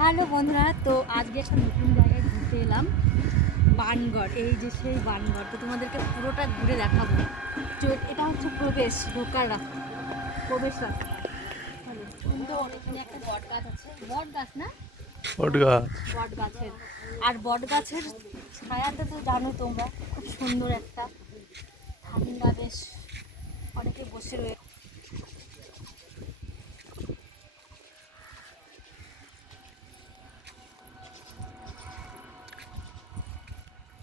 Hello বন্ধুরা, তো আজকে একটা নতুন জায়গায় ঘুরতে এলাম, বানগড়। এই যে সেই বানগড়, তো তোমাদেরকে পুরোটা ঘুরে দেখাবো। তো এটা হচ্ছে ঢোকার রাস্তা, প্রবেশ রাস্তা। কিন্তু এখানে একটা বট গাছ আছে, বট গাছ না, বট গাছ। বট গাছের। আর বট গাছের ছায়াতে তো জানো তোমরা, খুব সুন্দর একটা ঠান্ডা বেশ, অনেকে বসে রয়েছে।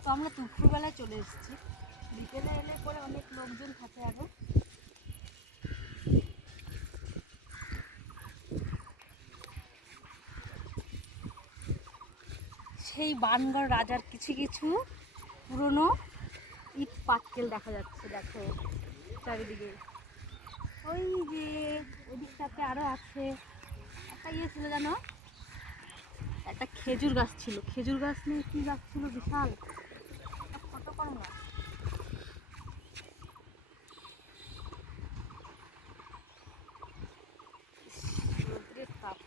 তো আমরা দুপুরবেলায় চলে এসেছি, বিকেলে এলে পরে অনেক লোকজন থাকে আরো। সেই বানগড় রাজার কিছু কিছু পুরনো ইট পাটকেল দেখা যাচ্ছে, দেখো চারিদিকে। ওই যে ওদিকটাতে আরো আছে একটা ইয়ে ছিল জানো, একটা খেজুর গাছ ছিল, খেজুর গাছ নিয়ে কি গাছ ছিল বিশাল, একটা ছোট কম গাছ। রৌদ্রের তাপ।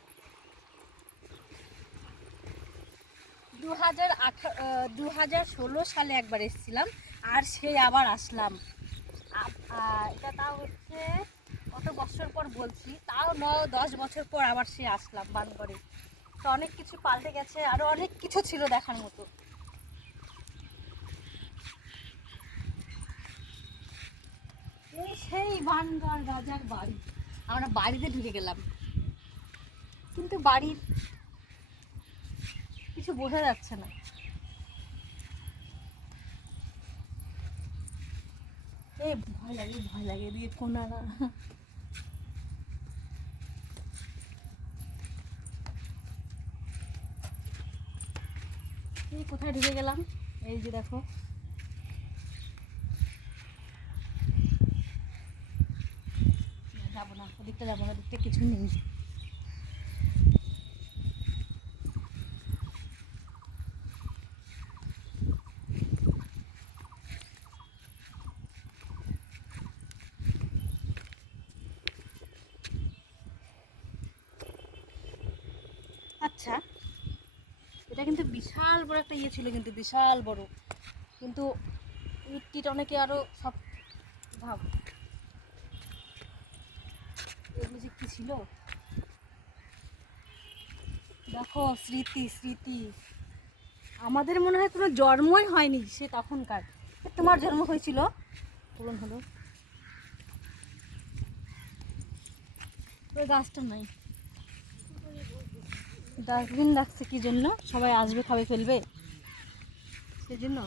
2016 সালে একবার এসেছিলাম, আর সেই আবার আসলাম। এটা তাও হচ্ছে কত বছর পর বলছি, তাও 9-10 বছর পর আবার সে আসলাম বানগড়ে। তো অনেক কিছু পাল্টে গেছে, আরো অনেক কিছু ছিল দেখার মতো। এই সেই বানগড় রাজার বাড়ি। আমরা বাড়িতে ঢুকে গেলাম, কিন্তু বাড়ির কিছু বোঝা যাচ্ছে না। এই ভয় লাগে দিয়ে কোনারা। এই কোথায় ঢুকে গেলাম, এই যে দেখো। যাবো না ওদিকটা, যাবো না, ওদিকটা কিছু নেই। আচ্ছা, এটা কিন্তু বিশাল বড় একটা ইয়ে ছিল, কিন্তু বিশাল বড়, কিন্তু ইট টিট অনেকে আরো সব ভাব, এগুলো যে কি ছিল দেখো, স্মৃতি স্মৃতি। আমাদের মনে হয় কোনো জন্মই হয়নি সে তখনকার। তোমার জন্ম হয়েছিল, পূরণ হলো। ওই গাছটা নাই, ডাস্টবিন রাখছে কি জন্য, সবাই আসবে খাবে ফেলবে সেজন্য।